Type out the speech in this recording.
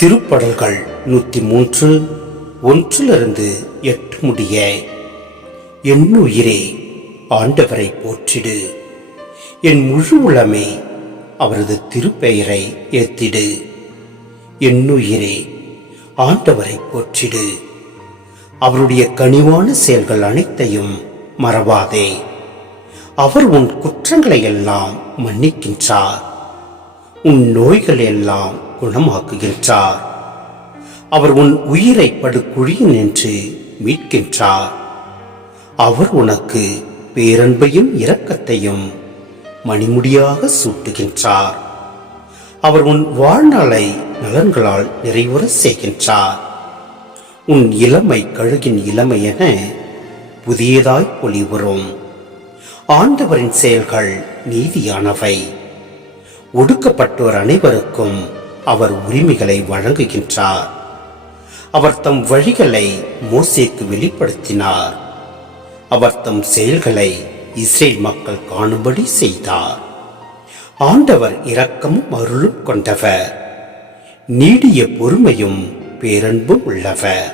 திருப்படல்கள் 103 1-8 முடிய. என்னுயிரே ஆண்டவரை போற்றிடு, என் முழு உளமே அவரது திருப்பெயரை ஏத்திடு. என்னுயிரே ஆண்டவரை போற்றிடு, அவருடைய கனிவான செயல்கள் அனைத்தையும் மறவாதே. அவர் உன் குற்றங்களை எல்லாம் மன்னிக்கின்றார், உன் நோய்கள் எல்லாம் குணமாக்குகின்றார். அவர் உன் உயிரை படுகுழியில் நின்று மீட்கின்றார். அவர் உனக்கு பேரன்பையும் இரக்கத்தையும் மணிமுடியாக சூட்டுகின்றார். அவர் உன் வாழ்நாளை நலன்களால் நிறைவுற செய்கின்றார். உன் இளமை கழுகின் இளமை என புதியதாய் பொலிவுறும். ஆண்டவரின் செயல்கள் நீதியானவை. ஒடுக்கப்பட்டோர் அனைவருக்கும் அவர் உரிமைகளை வழங்குகின்றார். அவர் தம் வழிகளை மோசேக்கு வெளிப்படுத்தினார். அவர் தம் செயல்களை இஸ்ரேல் மக்கள் காணும்படி செய்தார். ஆண்டவர் இரக்கமும் அருளும் கொண்டவர், நீடிய பொறுமையும் பேரன்பும் உள்ளவர்.